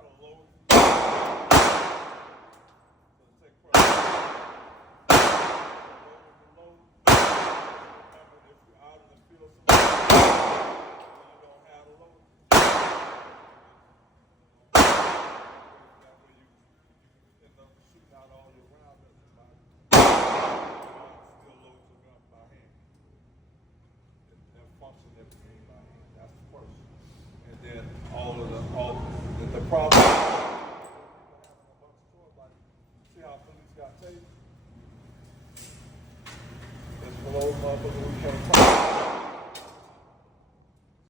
got a load. So take load. Remember, if you're out in the field, you don't have a load. That way you end up shooting out all your rounds at the time. Still load your gun by hand. And function everything by hand. That's the first. And then all the problem